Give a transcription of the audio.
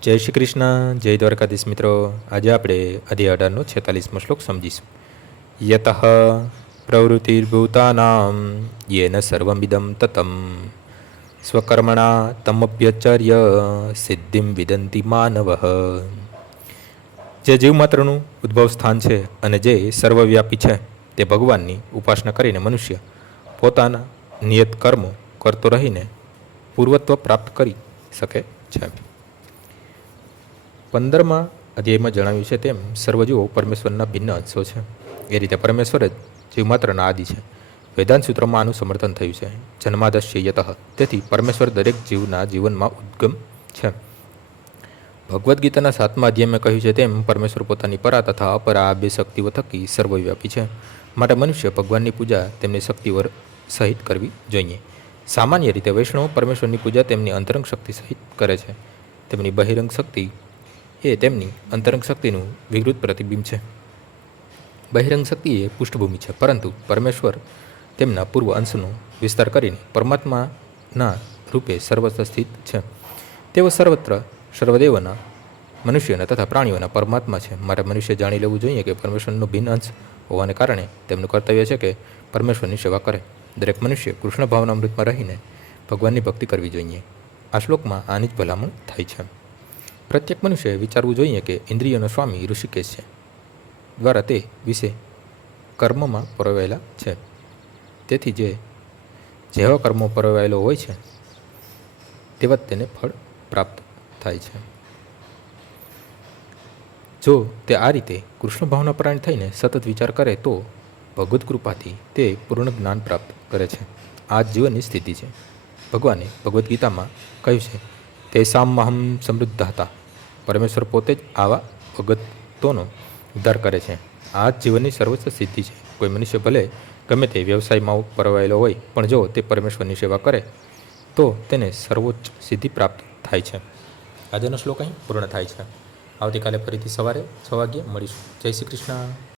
જય શ્રી કૃષ્ણ, જય દ્વારકાધીશ મિત્રો. આજે આપણે અધ્યાય 18નો 46મો શ્લોક સમજીશું. યતઃ પ્રવૃત્તિર્ભૂતાનાં યેન સર્વમિદં તતં સ્વકર્મણા તમભ્યચર્ય સિદ્ધિમ વિદંતિ માનવઃ. જે જીવમાત્રનું ઉદ્ભવ સ્થાન છે અને જે સર્વવ્યાપી છે તે ભગવાનની ઉપાસના કરીને મનુષ્ય પોતાના નિયત કર્મો કરતો રહીને પૂર્વત્વ પ્રાપ્ત કરી શકે છે. 15મા અધ્યાયમાં જણાવ્યું છે તેમ સર્વજીવો પરમેશ્વરના ભિન્ન અંશો છે. એ રીતે પરમેશ્વર જ જીવમાત્રના આદિ છે. વેદાંત સૂત્રમાં આનું સમર્થન થયું છે. જન્માદસ્ય યતઃ, તેથી પરમેશ્વર દરેક જીવના જીવનમાં ઉદ્ગમ છે. ભગવદ્ ગીતાના 7મા અધ્યાયમાં કહ્યું છે તેમ પરમેશ્વર પોતાની પરા તથા અપરા આ બે શક્તિઓ થકી સર્વવ્યાપી છે. માટે મનુષ્ય ભગવાનની પૂજા તેમની શક્તિઓ સહિત કરવી જોઈએ. સામાન્ય રીતે વૈષ્ણવ પરમેશ્વરની પૂજા તેમની અંતરંગ શક્તિ સહિત કરે છે. તેમની બહિરંગ શક્તિ એ તેમની અંતરંગ શક્તિનું વિકૃત પ્રતિબિંબ છે. બહિરંગ શક્તિ એ પૃષ્ઠભૂમિ છે, પરંતુ પરમેશ્વર તેમના પૂર્વ અંશનો વિસ્તાર કરીને પરમાત્માના રૂપે સર્વત્ર સ્થિત છે. તેઓ સર્વત્ર સર્વદેવના, મનુષ્યના તથા પ્રાણીઓના પરમાત્મા છે. માટે મનુષ્ય જાણી લેવું જોઈએ કે પરમેશ્વરનો ભિન્ન અંશ હોવાને કારણે તેમનું કર્તવ્ય છે કે પરમેશ્વરની સેવા કરે. દરેક મનુષ્ય કૃષ્ણ ભાવનામૃતમાં રહીને ભગવાનની ભક્તિ કરવી જોઈએ. આ શ્લોકમાં આની જ ભલામણ થાય છે. પ્રત્યેક મનુષ્યએ વિચારવું જોઈએ કે ઇન્દ્રિયોનો સ્વામી ઋષિકેશ છે, દ્વારા તે વિશે કર્મમાં પરોવાયેલા છે. તેથી જેવા કર્મો પરોવાયેલો હોય છે તેવા જ તેને ફળ પ્રાપ્ત થાય છે. જો તે આ રીતે કૃષ્ણ ભાવના પરાયણ થઈને સતત વિચાર કરે તો ભગવદ્ કૃપાથી તે પૂર્ણ જ્ઞાન પ્રાપ્ત કરે છે. આ જ જીવનની સ્થિતિ છે. ભગવાને ભગવદ્ ગીતામાં કહ્યું છે, તેષામહં સમૃદ્ધ હતા. પરમેશ્વર પોતે જ આવા ભગતોનો ઉદ્ધાર કરે છે. આ જ જીવનની સર્વોચ્ચ સિદ્ધિ છે. કોઈ મનુષ્ય ભલે ગમે તે વ્યવસાયમાં પરવાયેલો હોય, પણ જો તે પરમેશ્વરની સેવા કરે તો તેને સર્વોચ્ચ સિદ્ધિ પ્રાપ્ત થાય છે. આજનો શ્લોક અહીં પૂર્ણ થાય છે. આવતીકાલે ફરીથી સવારે 6 વાગ્યે મળીશું. જય શ્રી કૃષ્ણ.